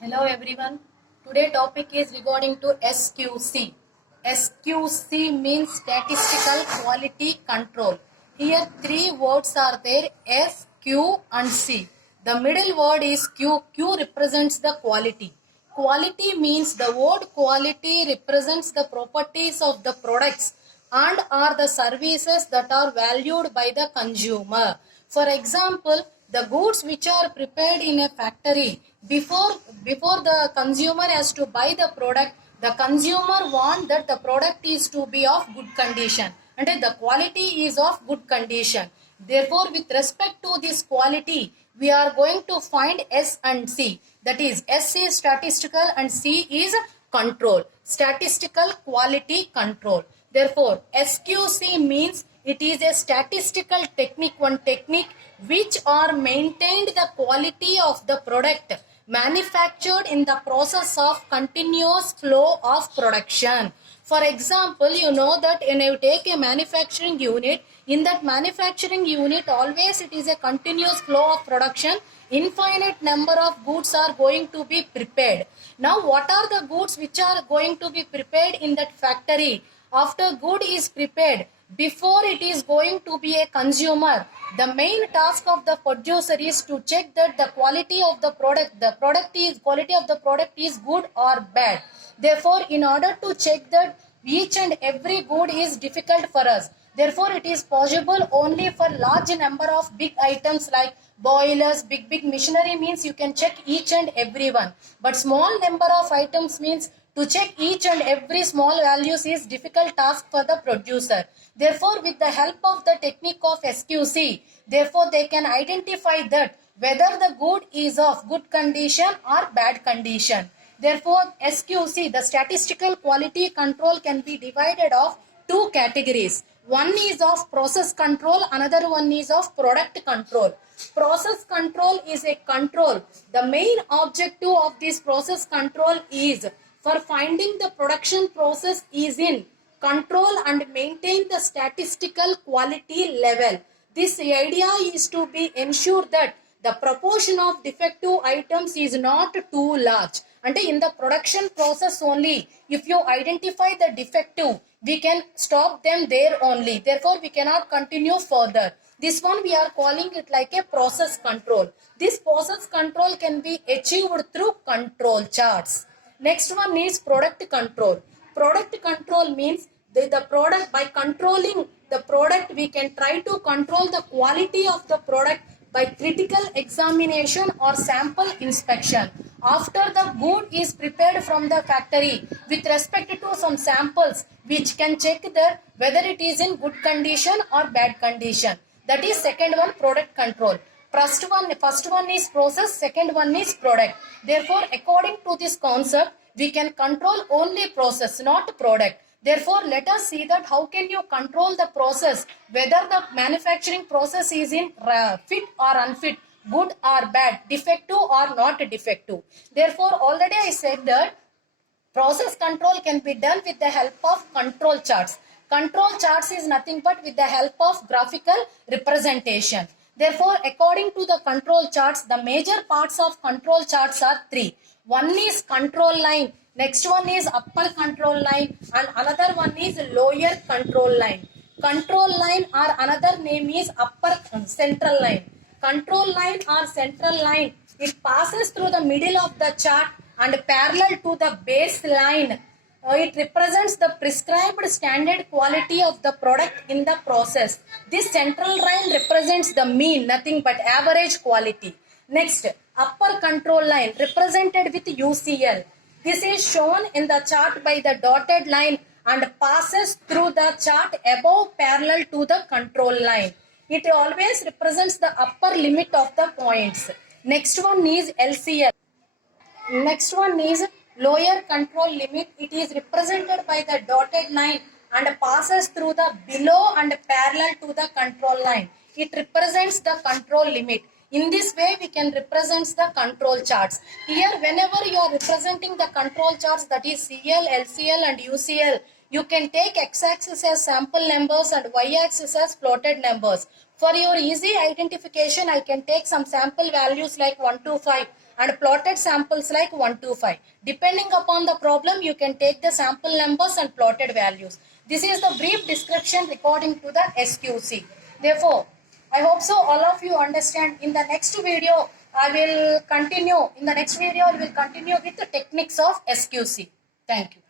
Hello everyone. Today topic is regarding to SQC. SQC means statistical quality control. Here three words are there, S, Q and C. The middle word is Q. Q represents the quality. Quality means the word quality represents the properties of the products and are the services that are valued by the consumer. For example, the goods which are prepared in a factory before the consumer has to buy the product, the consumer want that the product is to be of good condition and the quality is of good condition. Therefore, with respect to this quality, we are going to find S and C. That is, S is statistical and C is control. Statistical quality control. Therefore, SQC means it is a statistical technique, one technique which are maintained the quality of the product manufactured in the process of continuous flow of production. For example, you know that when you take a manufacturing unit, in that manufacturing unit always it is a continuous flow of production. Infinite number of goods are going to be prepared. Now what are the goods which are going to be prepared in that factory? After good is prepared, before it is going to be a consumer, the main task of the producer is to check that the quality of the quality of the product is good or bad. Therefore, in order to check that each and every good is difficult for us. Therefore, it is possible only for large number of big items like boilers, big machinery means you can check each and every one. But small number of items means to check each and every small values is difficult task for the producer. Therefore, with the help of the technique of SQC, therefore they can identify that whether the good is of good condition or bad condition. Therefore, SQC, the statistical quality control, can be divided of two categories. One is of process control, another one is of product control. Process control is a control. The main objective of this process control is for finding the production process is in control and maintain the statistical quality level. This idea is to be ensured that the proportion of defective items is not too large. And in the production process only, if you identify the defective, we can stop them there only. Therefore, we cannot continue further. This one we are calling it like a process control. This process control can be achieved through control charts. Next one is product control. Product control means the product, by controlling the product, we can try to control the quality of the product by critical examination or sample inspection. After the good is prepared from the factory, with respect to some samples, which can check that whether it is in good condition or bad condition. That is second one, product control. First one is process, second one is product. Therefore, according to this concept, we can control only process, not product. Therefore, let us see that how can you control the process, whether the manufacturing process is in fit or unfit, good or bad, defective or not defective. Therefore, already I said that process control can be done with the help of control charts. Control charts is nothing but with the help of graphical representation. Therefore, according to the control charts, the major parts of control charts are three. One is control line, next one is upper control line, and another one is lower control line. Control line or another name is upper central line. Control line or central line, it passes through the middle of the chart and parallel to the baseline. It represents the prescribed standard quality of the product in the process. This central line represents the mean, nothing but average quality. Next, upper control line represented with UCL. This is shown in the chart by the dotted line and passes through the chart above parallel to the control line. It always represents the upper limit of the points. Next one is LCL. Next one is lower control limit. It is represented by the dotted line and passes through the below and parallel to the control line. It represents the control limit. In this way, we can represent the control charts. Here, whenever you are representing the control charts, that is CL, LCL and UCL, you can take x-axis as sample numbers and y-axis as plotted numbers. For your easy identification, I can take some sample values like 1 to 5 and plotted samples like 1 to 5. Depending upon the problem, you can take the sample numbers and plotted values. This is the brief description according to the SQC. Therefore, I hope so all of you understand. In the next video, I will continue with the techniques of SQC. Thank you.